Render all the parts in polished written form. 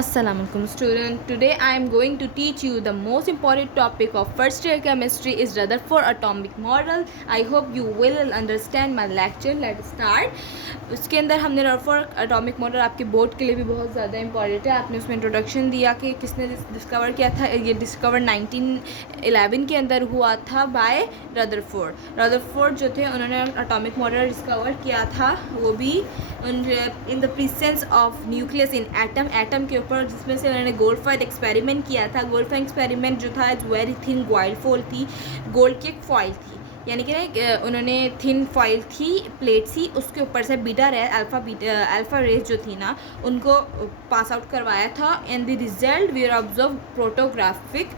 Assalamualaikum student. Today I am going to teach you the most important topic of first year chemistry is Rutherford atomic model. I hope you will understand my lecture. Let's start. उसके अंदर हमने Rutherford atomic model आपके board के लिए भी बहुत ज़्यादा important है. आपने उसमें इंट्रोडक्शन दिया कि किसने डिस्कवर किया था. ये डिस्कवर 1911 के अंदर हुआ था बाय रदरफोर्ड जो थे उन्होंने एटॉमिक मॉडल डिस्कवर किया था, वो भी in the presence of nucleus in atom के ऊपर, जिसमें से उन्होंने गोल्डफाइड एक्सपेरिमेंट किया था. गोल्डफाइड एक्सपेरिमेंट जो था वेरी थिन गोल्ड फॉइल थी, गोल्ड की फॉइल थी, यानी कि उन्होंने थिन फॉइल थी, प्लेट थी, उसके ऊपर से बीटा रे अल्फ़ा रेज जो थी ना उनको पास आउट करवाया था. And the result we are observe photographic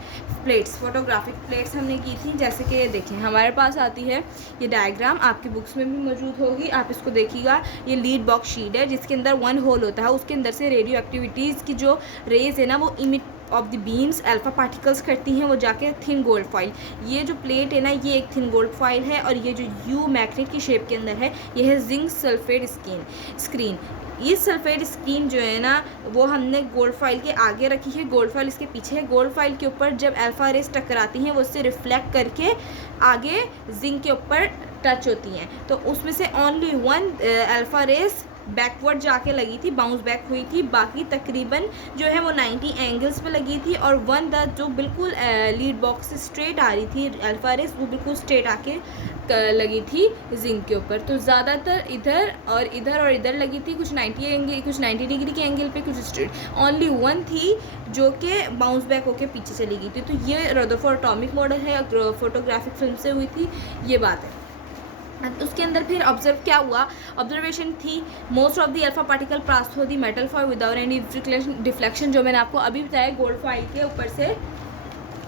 plates हमने की थी. जैसे कि देखें हमारे पास आती है ये डायग्राम, आपकी बुक्स में भी मौजूद होगी, आप इसको देखिएगा. ये लीड बॉक्स शीट है जिसके अंदर वन होल होता है, उसके अंदर से रेडियो एक्टिविटीज़ की जो रेज है ना वो emit of the beams alpha particles करती हैं, वो जाके थिन गोल्ड फॉइल. ये जो प्लेट है ना ये एक थिन गोल्ड फॉइल है, और ये जो यू मैग्नेट की शेप के अंदर है ये है जिंक सल्फेट स्क्रीन. ये सल्फेट स्क्रीन जो है ना वो हमने गोल्ड फॉइल के आगे रखी है, गोल्ड फॉइल इसके पीछे है. गोल्ड फॉइल के ऊपर जब अल्फ़ा रेस टकराती हैं वो उससे रिफ्लेक्ट करके आगे जिंक के ऊपर टच होती हैं, तो उसमें से only one alpha rays backward जाके लगी थी, बाउंस बैक हुई थी. बाकी तकरीबन जो है वो 90 एंगल्स पे लगी थी, और वन द जो बिल्कुल लीड बॉक्स से स्ट्रेट आ रही थी अल्फ़ा रेस वो बिल्कुल स्ट्रेट आके लगी थी जिंक के ऊपर. तो ज़्यादातर इधर और इधर लगी थी, कुछ 90 डिग्री के एंगल पे, कुछ स्ट्रेट. ओनली वन थी जो कि बाउंस बैक होके पीछे चली गई थी. तो ये रदरफोर्ड एटॉमिक मॉडल है, फोटोग्राफिक फिल्म से हुई थी, ये बात है. उसके अंदर फिर ऑब्जर्व क्या हुआ, ऑब्जर्वेशन थी most of the alpha particle pass through the metal foil without any deflection. जो मैंने आपको अभी बताया गोल्ड फॉइल के ऊपर से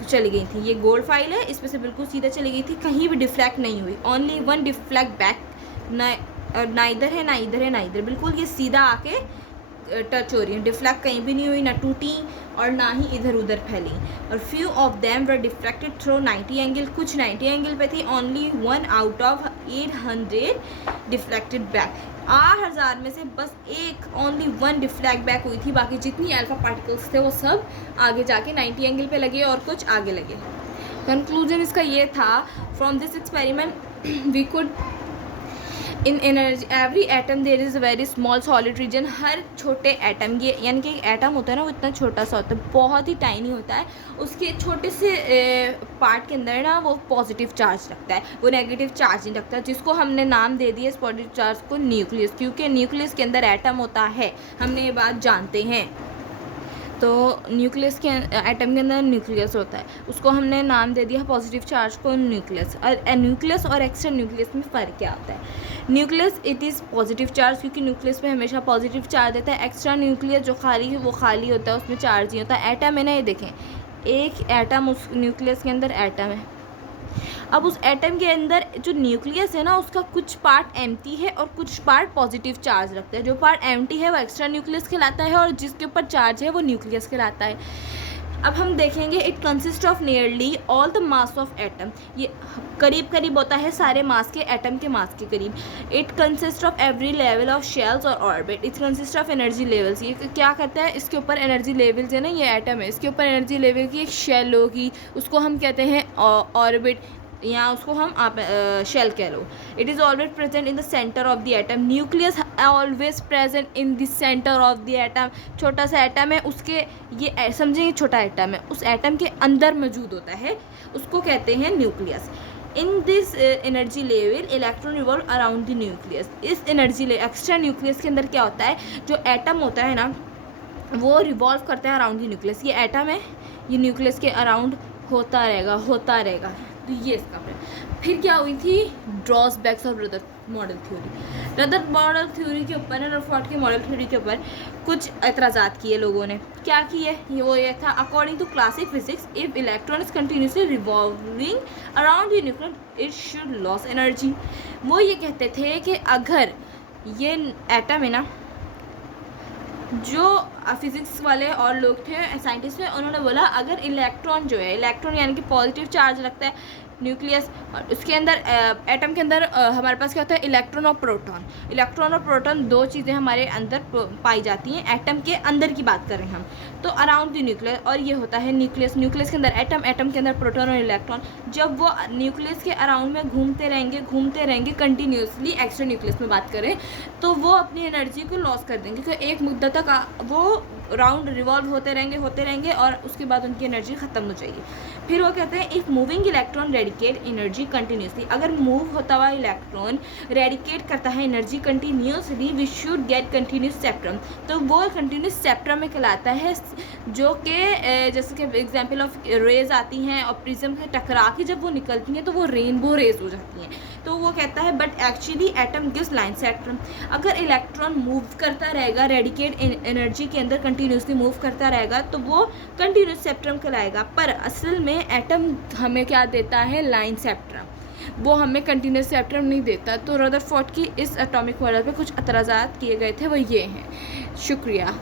चली गई थी. ये गोल्ड फाइल है, इसमें से बिल्कुल सीधा चली गई थी, कहीं भी डिफ्लेक्ट नहीं हुई. ओनली वन डिफ्लेक्ट बैक, ना इधर है ना इधर है ना इधर, बिल्कुल ये सीधा आके टच हो रही है. डिफ्लेक्ट कहीं भी नहीं हुई, ना टूटी और ना ही इधर उधर फैली. और few of them were deflected through 90 angle, कुछ 90 एंगल पे थी. Only one out of 800 deflected back. 8000 में से बस एक ओनली वन डिफ्लेक्ट बैक हुई थी. बाकी जितनी अल्फा पार्टिकल्स थे वो सब आगे जाके 90 एंगल पे लगे और कुछ आगे लगे. कंक्लूजन इसका ये था, from this experiment we could in energy every atom there is a very small solid region. हर छोटे एटम, ये यानी कि एक एटम होता है ना वो इतना छोटा सा होता है, बहुत ही टाइनी होता है. उसके छोटे से पार्ट के अंदर ना वो पॉजिटिव चार्ज रखता है, वो नेगेटिव चार्ज नहीं रखता, जिसको हमने नाम दे दिया इस पॉजिटिव चार्ज को न्यूक्लियस. क्योंकि न्यूक्लियस के अंदर एटम होता है, हमने ये बात जानते हैं. तो न्यूक्लियस के एटम के अंदर न्यूक्लियस होता है, उसको हमने नाम दे दिया पॉजिटिव चार्ज को न्यूक्लियस. और न्यूक्लियस और एक्स्ट्रा न्यूक्लियस में फ़र्क क्या होता है. Nucleus it is positive charge, क्योंकि न्यूक्लियस में हमेशा पॉजिटिव चार्ज देता है. एक्स्ट्रा न्यूक्लियस जो खाली है वो खाली होता है, उसमें चार्ज नहीं होता. एटम है ना, ये देखें एक एटम उस न्यूक्लियस के अंदर एटम है. अब उस एटम के अंदर जो न्यूक्लियस है ना उसका कुछ पार्ट एम्प्टी है और कुछ पार्ट पॉजिटिव चार्ज रखता है. जो पार्ट एम्प्टी है वो एक्स्ट्रा न्यूक्लियस कहलाता है, और जिसके ऊपर चार्ज है वो न्यूक्लियस कहलाता है. अब हम देखेंगे it consist of nearly all the mass of atom. ये करीब करीब होता है सारे मास के, एटम के मास के करीब. It consist of every level of shells और orbit. It consist of energy levels. ये क्या करता है, इसके ऊपर एनर्जी लेवल्स है ना, ये एटम है, इसके ऊपर एनर्जी लेवल की एक शेल होगी, उसको हम कहते हैं ऑर्बिट, या उसको हम आप शेल कह लो. It is always present in the centre of the atom. Nucleus always present in the centre of the atom. छोटा सा एटम है, उसके ये समझेंगे छोटा एटम है, उस एटम के अंदर मौजूद होता है, उसको कहते हैं nucleus. In this energy level electron revolve around the nucleus. इस एनर्जी एक्स्ट्रा न्यूक्लियस के अंदर क्या होता है, जो एटम होता है ना वो रिवॉल्व करता है अराउंड द न्यूक्लियस. ये एटम है, ये न्यूक्लियस के अराउंड होता रहेगा. तो ये इसका फिर क्या हुई थी, drawbacks of Rutherford model theory के ऊपर, रदरफोर्ड के मॉडल थ्योरी के ऊपर कुछ एतराज़ात किए लोगों ने. क्या किए, ये था according to classic physics if electron is continuously revolving around the nucleus it should loss energy. वो ये कहते थे कि अगर ये एटम है ना, जो फिज़िक्स वाले और लोग थे साइंटिस्ट थे, उन्होंने बोला अगर इलेक्ट्रॉन जो है, इलेक्ट्रॉन यानी कि पॉजिटिव चार्ज रखता है, न्यूक्लियस, और उसके अंदर एटम के अंदर हमारे पास क्या होता है, इलेक्ट्रॉन और प्रोटॉन। इलेक्ट्रॉन और प्रोटॉन दो चीज़ें हमारे अंदर पाई जाती हैं, एटम के अंदर की बात करें हम तो अराउंड द न्यूक्लियस, और ये होता है न्यूक्लियस। न्यूक्लियस के अंदर एटम, एटम के अंदर प्रोटॉन और इलेक्ट्रॉन। जब वो न्यूक्लियस के अराउंड में घूमते रहेंगे कंटिन्यूसली, एक्स्ट्रा न्यूक्लियस में बात करें तो वो अपनी एनर्जी को लॉस कर देंगे, क्योंकि एक मुद्दत तक वो राउंड रिवॉल्व होते रहेंगे और उसके बाद उनकी एनर्जी ख़त्म हो जाएगी। फिर वो कहते हैं if moving electron radiate energy continuously, अगर मूव होता हुआ इलेक्ट्रॉन रेडिकेट करता है energy continuously, we should get continuous spectrum, तो वो कंटिन्यूस स्पेक्ट्रम में कहलाता है, जो कि जैसे कि एग्जाम्पल ऑफ रेज आती हैं और प्रिज्म से टकरा के जब वो निकलती हैं तो वो रेनबो रेज हो जाती हैं। तो वो कहता है but actually atom gives line spectrum, अगर इलेक्ट्रॉन मूव करता रहेगा रेडिकेट एनर्जी के अंदर कंटिन्यूसली मूव करता रहेगा तो वो कंटिन्यूस स्पेक्ट्रम कहलाएगा, पर असल में एटम हमें क्या देता है, लाइन स्पेक्ट्रम, वो हमें कंटिन्यूस स्पेक्ट्रम नहीं देता। तो रदरफोर्ड की इस एटॉमिक मॉडल पे कुछ एतराज़ात किए गए थे, वो ये हैं। शुक्रिया।